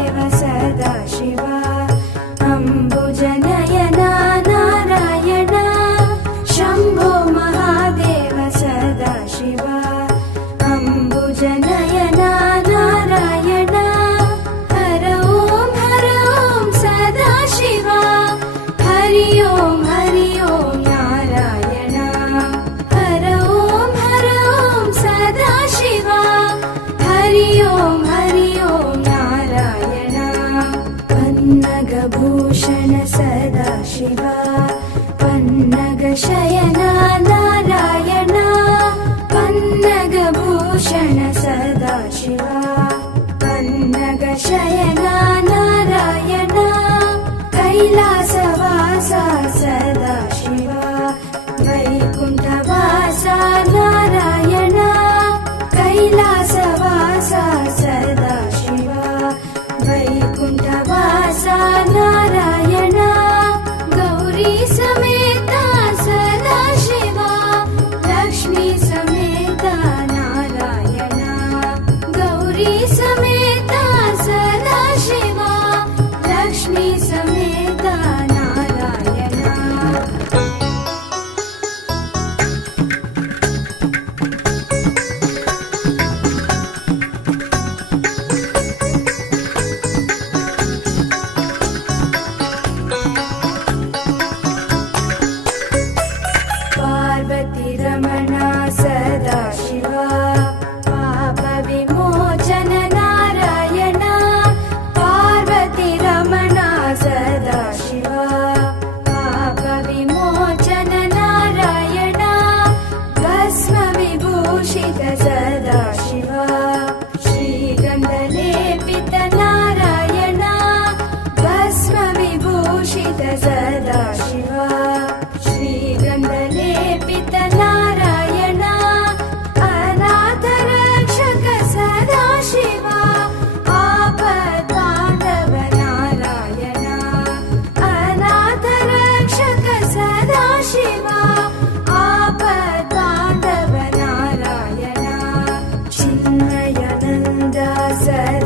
महादेव सदा शिवा अम्बुजनयना नारायण शम्भो महादेव सदा शिवा अम्बुजनयना नारायण हर ओं सदा शिवा हरि ओं नारायण हर ओं सदा शिवा हरि ओं नारायण पन्नगभूषण सदा शिवा पन्नगशयना नारायण पन्नगभूषण सदा शिवा पन्नगशयना नारायण कैलासवासा सदा शिवा वैकुण्ठवासा नारायण कैलासवासा सदा शिवा वैकुण्ठवासा नारायण गौरी समेता सदा शिवा लक्ष्मी समेता नारायण गौरी समेता सदा शिवा लक्ष्मी समेता नारायण पार्वती रमणा सदा शिवा पाप विमोचन नारायण पार्वती रमणा सदा शिवा पाप विमोचन नारायण भस्म विभूषित सदा शिवा श्रीगन्धलेपित नारायण भस्म विभूषित सदा शिवा श्रीगन्धलेपित नारायण अनाथ रक्षक सदा शिवा आपद्बान्धव नारायण अनाथ रक्षक सदा शिवा आपद्बान्धव नारायण चिन्मयानन्द सदा